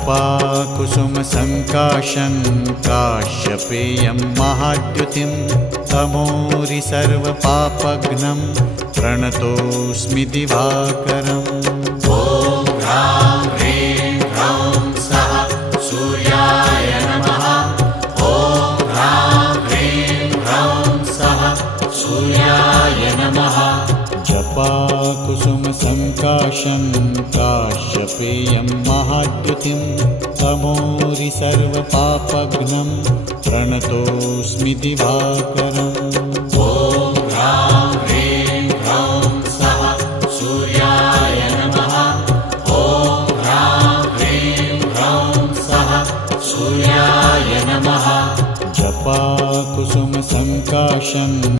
जपाकुसुमसङ्काशं काश्यपेयं महाद्युतिं तमोरि सर्वपापघ्नं प्रणतोऽस्मि दिवाकरम्। ॐ ह्रां ह्रीं ह्रौं सः सूर्याय नमः। ॐ ह्रां ह्रीं ह्रौं सः सूर्याय नमः। जपाकुसुमसङ्काशं काश्यपेयं महाद्युतिं तमोरि सर्वपापघ्नं प्रणतोऽस्मि दिवाकरम्। ॐ ह्रां ह्रीं ह्रौं सः सूर्याय नमः। ॐ ह्रां ह्रीं ह्रौं सः सूर्याय नमः। जपाकुसुमसङ्काशं